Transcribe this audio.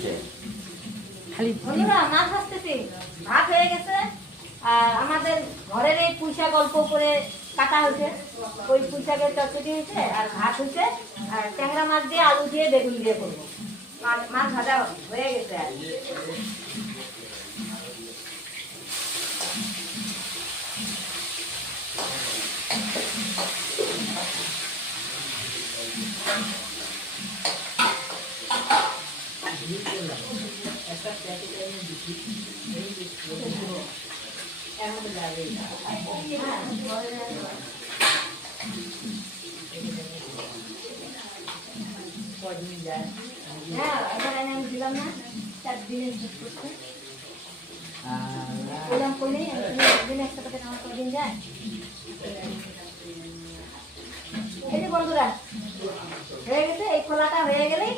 হচ্ছে খালি বন্ধুরা মাছ ভাজতেছি, ভাত হয়ে গেছে। আর আমাদের ঘরের এই পুঁইশাক অল্প করে কাটা হয়েছে, ওই পুঁইশাকের চচ্চড়ি হয়েছে আর ভাত হয়েছে। আর ট্যাংরা মাছ দিয়ে আলু দিয়ে বেগুন দিয়ে করবো। মাছ ভাজা হয়ে গেছে। আর হ্যাঁ এবার আমি দিলাম না 4 দিনের করতে বললাম কই নেই একদিন একটা করে আমার কদিন যায়। এই যে বন্ধুরা হয়ে গেছে, এই খোলাটা হয়ে গেলেই